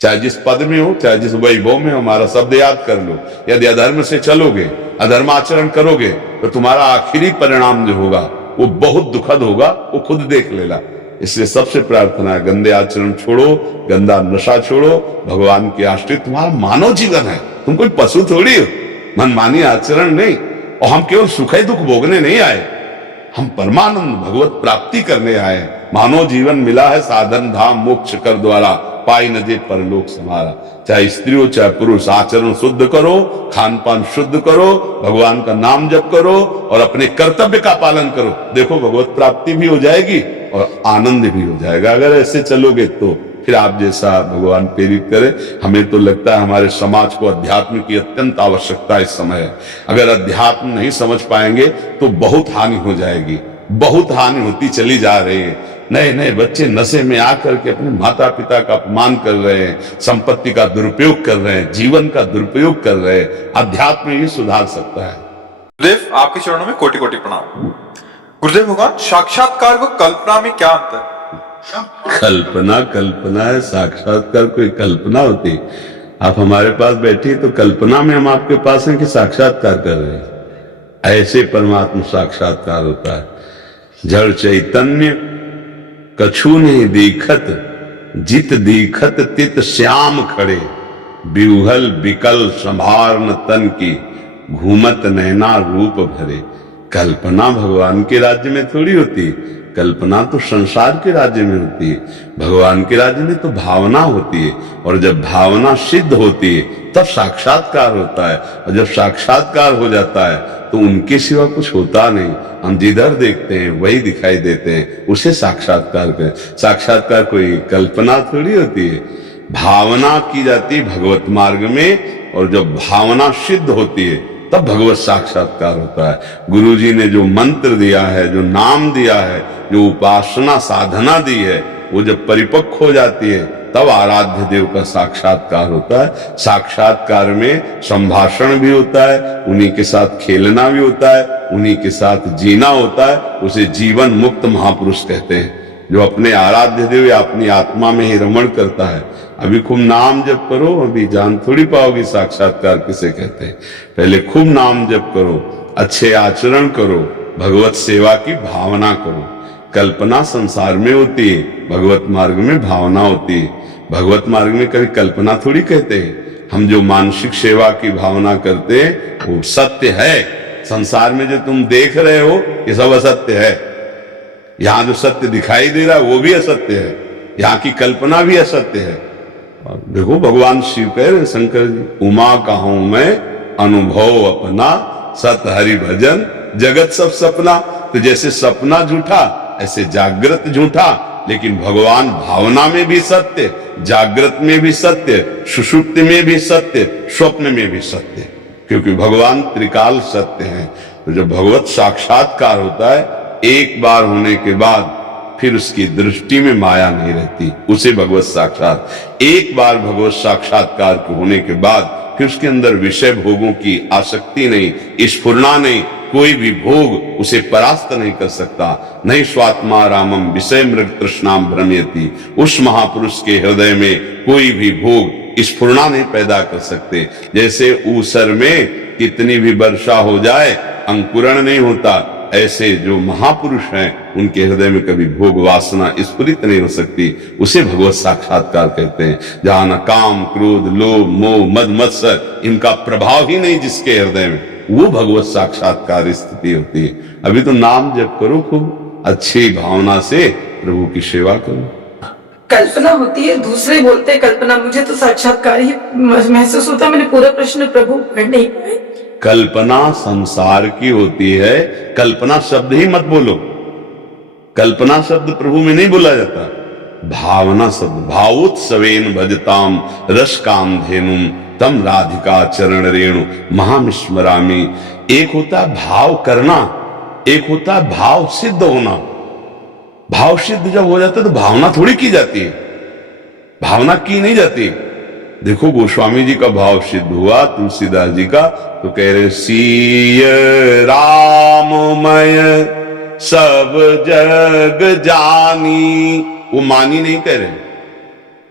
चाहे जिस पद में हो, चाहे जिस वैभव में हो, हमारा शब्द याद कर लो। यदि अधर्म से चलोगे, अधर्म आचरण करोगे, तो तुम्हारा आखिरी परिणाम जो होगा वो बहुत दुखद होगा, वो खुद देख लेना। इसलिए सबसे प्रार्थना है, गंदे आचरण छोड़ो, गंदा नशा छोड़ो, भगवान के आश्रित। तुम्हारा मानव जीवन है, तुम कोई पशु थोड़ी हो। मनमानी आचरण नहीं। और हम केवल सुख ही दुख भोगने नहीं आए, हम परमानंद भगवत प्राप्ति करने आए। मानव जीवन मिला है साधन धाम मोक्ष कर द्वारा, पाई न दे परलोक समारा। चाहे स्त्री हो चाहे पुरुष, आचरण शुद्ध करो, खान पान शुद्ध करो, भगवान का नाम जप करो और अपने कर्तव्य का पालन करो। देखो भगवत प्राप्ति भी हो जाएगी और आनंद भी हो जाएगा। अगर ऐसे चलोगे तो फिर आप जैसा भगवान प्रेरित करे। हमें तो लगता है हमारे समाज को अध्यात्म की अत्यंत आवश्यकता इस समय है। अगर अध्यात्म नहीं समझ पाएंगे तो बहुत हानि हो जाएगी, बहुत हानि होती चली जा रही है। नए नए बच्चे नशे में आकर के अपने माता पिता का अपमान कर रहे हैं, संपत्ति का दुरुपयोग कर रहे हैं, जीवन का दुरुपयोग कर रहे हैं। अध्यात्म ही सुधार सकता है। गुरुदेव, आपके चरणों में कोटि कोटि प्रणाम। गुरुदेव भगवान, साक्षात्कार व कल्पना में क्या अंतर? कल्पना कल्पना है, साक्षात्कार कोई कल्पना होती? आप हमारे पास बैठी तो कल्पना में हम आपके पास हैं कि साक्षात्कार कर रहे हैं? ऐसे परमात्मा साक्षात्कार होता है। जड़ चैतन्य कछु नहीं दीखत, जित दीखत तित श्याम खड़े, बिहुहल बिकल संभार न तन की, घूमत नैना रूप भरे। कल्पना भगवान के राज्य में थोड़ी होती, कल्पना तो संसार के राज्य में होती है। भगवान के राज्य में तो भावना होती है, और जब भावना सिद्ध होती है तब साक्षात्कार होता है। और जब साक्षात्कार हो जाता है तो उनके सिवा कुछ होता नहीं। हम जिधर देखते हैं वही दिखाई देते हैं, उसे साक्षात्कार करें। साक्षात्कार कोई कल्पना थोड़ी होती है। भावना की जाती है भगवत मार्ग में, और जब भावना सिद्ध होती है तब भगवत साक्षात्कार होता है। गुरु जी ने जो मंत्र दिया है, जो नाम दिया है, जो उपासना साधना दी है, वो जब परिपक्व हो जाती है तब आराध्य देव का साक्षात्कार होता है। साक्षात्कार में संभाषण भी होता है, उन्हीं के साथ खेलना भी होता है, उन्हीं के साथ जीना होता है। उसे जीवन मुक्त महापुरुष कहते हैं, जो अपने आराध्य देव या अपनी आत्मा में ही रमण करता है। अभी खूब नाम जप करो, अभी जान थोड़ी पाओगी साक्षात्कार किसे कहते हैं। पहले खूब नाम जप करो, अच्छे आचरण करो, भगवत सेवा की भावना करो। कल्पना संसार में होती है, भगवत मार्ग में भावना होती है। भगवत मार्ग में कभी कल्पना थोड़ी कहते हैं। हम जो मानसिक सेवा की भावना करते हैं वो सत्य है। संसार में जो तुम देख रहे हो ये सब असत्य है। यहाँ जो सत्य दिखाई दे रहा है वो भी असत्य है, यहाँ की कल्पना भी असत्य है। और देखो भगवान शिव कह रहे शंकर जी, उमा कहूं मैं अनुभव अपना, सत हरि भजन जगत सब सपना। तो जैसे सपना झूठा ऐसे जागृत झूठा, लेकिन भगवान भावना में भी सत्य, जागृत में भी सत्य, सुषुप्ति में भी सत्य, स्वप्न में भी सत्य, क्योंकि भगवान त्रिकाल सत्य हैं। तो जब भगवत साक्षात्कार होता है, एक बार होने के बाद फिर उसकी दृष्टि में माया नहीं रहती, उसे भगवत साक्षात। एक बार भगवत साक्षात्कार होने के बाद फिर उसके अंदर विषय भोगों की आसक्ति नहीं, स्फुरना नहीं, कोई भी भोग उसे परास्त नहीं कर सकता। नहीं स्वात्मा रामम विषय मृग तृष्णाम भ्रमयति। उस महापुरुष के हृदय में कोई भी भोग स्फुरना नहीं पैदा कर सकते। जैसे ऊसर में कितनी भी वर्षा हो जाए अंकुरण नहीं होता, ऐसे जो महापुरुष हैं उनके हृदय में कभी भोग वासना स्फुरित नहीं हो सकती। उसे भगवत साक्षात्कार कहते हैं। जहां न काम क्रोध लोभ मोह मद मत्सर इनका प्रभाव ही नहीं जिसके हृदय में, वो भगवत साक्षात्कार स्थिति होती है। अभी तो नाम जप करो, खूब अच्छी भावना से प्रभु की सेवा करो। कल्पना होती है, दूसरे बोलते हैं कल्पना, मुझे तो साक्षात्कार ही महसूस होता है। मैंने पूरा प्रश्न प्रभु पढ़ नहीं पाए। कल्पना संसार की होती है। कल्पना शब्द ही मत बोलो, कल्पना शब्द प्रभु में नहीं बोला जाता। भावना शब्द, भावोत्सवेन भजताम रस काम धेनुम तम राधिका चरण रेणु महामिस्मरामी। एक होता है भाव करना, एक होता है भाव सिद्ध होना। भाव सिद्ध जब हो जाता है तो भावना थोड़ी की जाती है, भावना की नहीं जाती। देखो गोस्वामी जी का भाव सिद्ध हुआ, तुलसीदास जी का, तो कह रहे सीय राममय सब जग जानी। वो मानी नहीं कह रहे,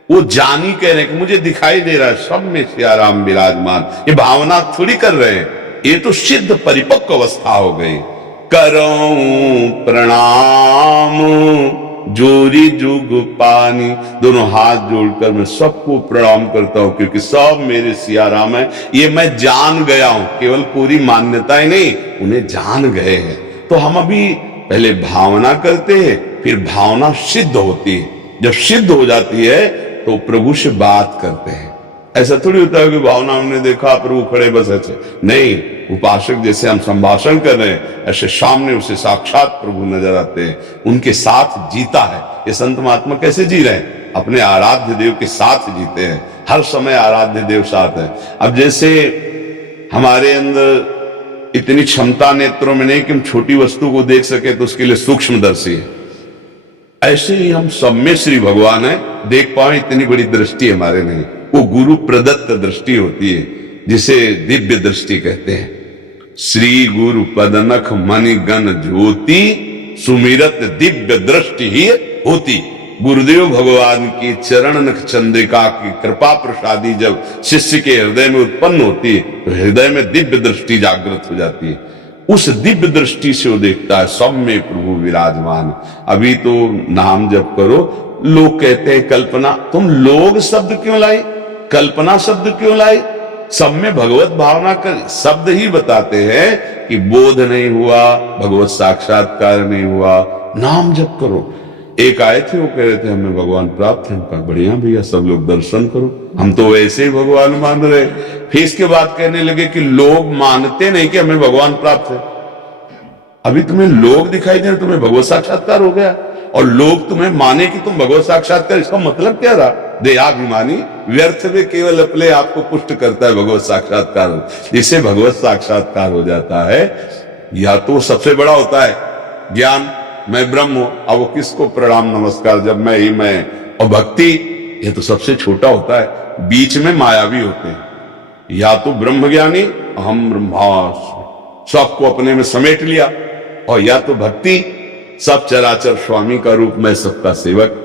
वो जानी कह रहे हैं कि मुझे दिखाई दे रहा है सब में सियाराम विराजमान। ये भावना थोड़ी कर रहे हैं, ये तो सिद्ध परिपक्व अवस्था हो गई। करऊं प्रणाम जोरी जुग पानी, दोनों हाथ जोड़कर मैं सबको प्रणाम करता हूं, क्योंकि सब मेरे सियाराम है। ये मैं जान गया हूं, केवल पूरी मान्यता ही नहीं, उन्हें जान गए हैं। तो हम अभी पहले भावना करते हैं, फिर भावना सिद्ध होती है। जब सिद्ध हो जाती है तो प्रभु से बात करते हैं। ऐसा थोड़ी होता है कि भावना हमने देखा प्रभु खड़े बस ऐसे नहीं। उपासक जैसे हम संभाषण कर रहे हैं, ऐसे सामने उसे साक्षात प्रभु नजर आते हैं, उनके साथ जीता है। ये संत महात्मा कैसे जी रहे हैं? अपने आराध्य देव के साथ जीते हैं, हर समय आराध्य देव साथ है। अब जैसे हमारे अंदर इतनी क्षमता नेत्रों में नहीं कि हम छोटी वस्तु को देख सके, तो उसके लिए सूक्ष्मदर्शी है। ऐसे ही हम सब में श्री भगवान है, देख पाए इतनी बड़ी दृष्टि हमारे नहीं। वो गुरु प्रदत्त दृष्टि होती है, जिसे दिव्य दृष्टि कहते हैं। श्री गुरु पदनख मणि गण ज्योति, सुमिरत दिव्य दृष्टि ही होती। गुरुदेव भगवान की चरण नख चंद्रिका की कृपा प्रसादी जब शिष्य के हृदय में उत्पन्न होती है, तो हृदय में दिव्य दृष्टि जागृत हो जाती है। उस दिव्य दृष्टि से वो देखता है सब में प्रभु विराजमान। अभी तो नाम जप करो, लोग कहते हैं कल्पना, तुम लोग शब्द क्यों लाई, कल्पना शब्द क्यों लाई? सब में भगवत भावना कर शब्द ही बताते हैं कि बोध नहीं हुआ, भगवत साक्षात्कार नहीं हुआ, नाम जप करो। एक आए थे, वो कह रहे थे हमें भगवान प्राप्त है। हम बढ़िया भैया, सब लोग दर्शन करो, हम तो वैसे ही भगवान मान रहे। फिर इसके बाद कहने लगे कि लोग मानते नहीं कि हमें भगवान प्राप्त है। अभी तुम्हें लोग दिखाई दे रहे, तुम्हें भगवत साक्षात्कार हो गया, और लोग तुम्हें माने कि तुम भगवत साक्षात्कार, इसका मतलब क्या रहा? देहाभिमानी व्यर्थ में केवल अपने आप को पुष्ट करता है भगवत साक्षात्कार। जिससे भगवत साक्षात्कार हो जाता है, या तो सबसे बड़ा होता है ज्ञान, मैं ब्रह्म हूं, अब वो किसको प्रणाम नमस्कार, जब मैं ही मैं। और भक्ति, ये तो सबसे छोटा होता है, बीच में मायावी होते हैं। या तो ब्रह्म ज्ञानी, हम ब्रह्मास्मि, सबको अपने में समेट लिया, और या तो भक्ति, सब चराचर स्वामी का रूप, मैं सबका सेवक,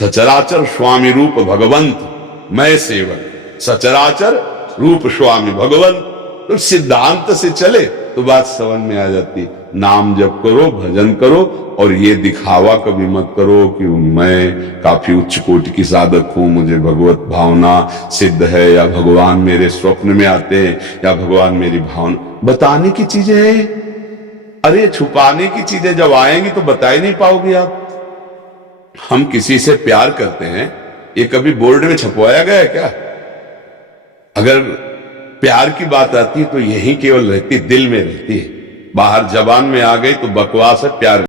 सचराचर स्वामी रूप भगवंत मैं सेवक, सचराचर रूप स्वामी भगवंत। तो सिद्धांत से चले तो बात समझ में आ जाती। नाम जप करो, भजन करो, और ये दिखावा कभी मत करो कि मैं काफी उच्च कोटि की साधक हूं, मुझे भगवत भावना सिद्ध है, या भगवान मेरे स्वप्न में आते हैं, या भगवान मेरी भावना। बताने की चीजें हैं, अरे छुपाने की चीजें जब आएंगी तो बता ही नहीं पाओगे आप। हम किसी से प्यार करते हैं, ये कभी बोर्ड में छपवाया गया है क्या? अगर प्यार की बात आती है तो यही केवल रहती, दिल में रहती है। बाहर जबान में आ गई तो बकवास है, प्यार